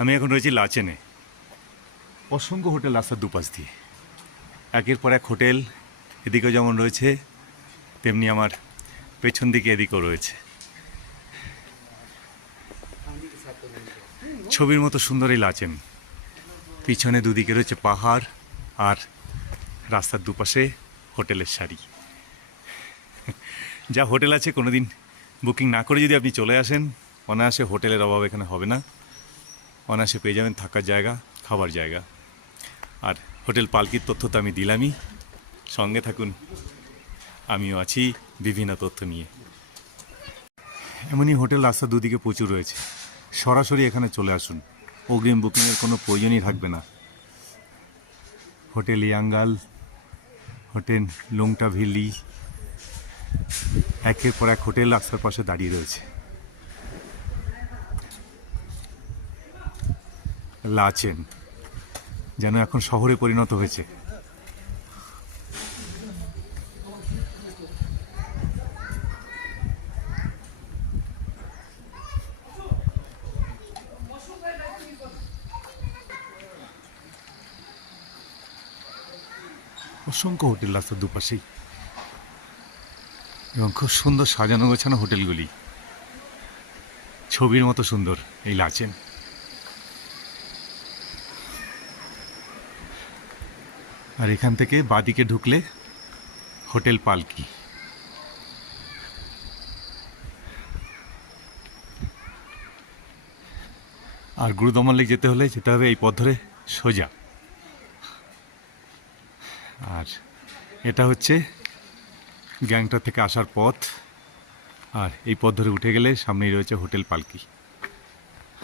আমি এখন রয়েছি লাচেনে। অসংখ্য হোটেল রাস্তার দুপাশ দিয়ে, একের পর এক হোটেল। এদিকেও যেমন রয়েছে তেমনি আমার পেছন দিকে এদিকেও রয়েছে। ছবির মতো সুন্দর এই লাচেন। পিছনে দুদিকে রয়েছে পাহাড় আর রাস্তার দুপাশে হোটেলের সারি। যা হোটেল আছে কোনোদিন বুকিং না করে যদি আপনি চলে আসেন, অনায়াসে হোটেলের অভাব এখানে হবে না। অনায়াসে পেয়ে যাবেন থাকার জায়গা, খাবার জায়গা। আর হোটেল পালকির তথ্য তো আমি দিলামই, সঙ্গে থাকুন, আমিও আছি বিভিন্ন তথ্য নিয়ে। এমনই হোটেল রাস্তা দুদিকে প্রচুর রয়েছে, সরাসরি এখানে চলে আসুন, অগ্রিম বুকিংয়ের কোনো প্রয়োজনই থাকবে না। হোটেল ইয়াঙ্গাল, হোটেল লুংটা ভ্যালি, একের পর এক হোটেল রাস্তার পাশে দাঁড়িয়ে রয়েছে। লাচেন যেন এখন শহরে পরিণত হয়েছে। অসংখ্য হোটেল রাস্তার দুপাশেই, এবং খুব সুন্দর সাজানো গোছানো হোটেলগুলি। ছবির মতো সুন্দর এই লাচেন। আর এখান থেকে বাদিকে ঢুকলে হোটেল পালকি। আর গুরুদমন লেক যেতে হলে যেতে হবে এই পথ ধরে সোজা। আর এটা হচ্ছে গ্যাংটক থেকে আসার পথ। আর এই পথ ধরে উঠে গেলে সামনেই রয়েছে হোটেল পালকি।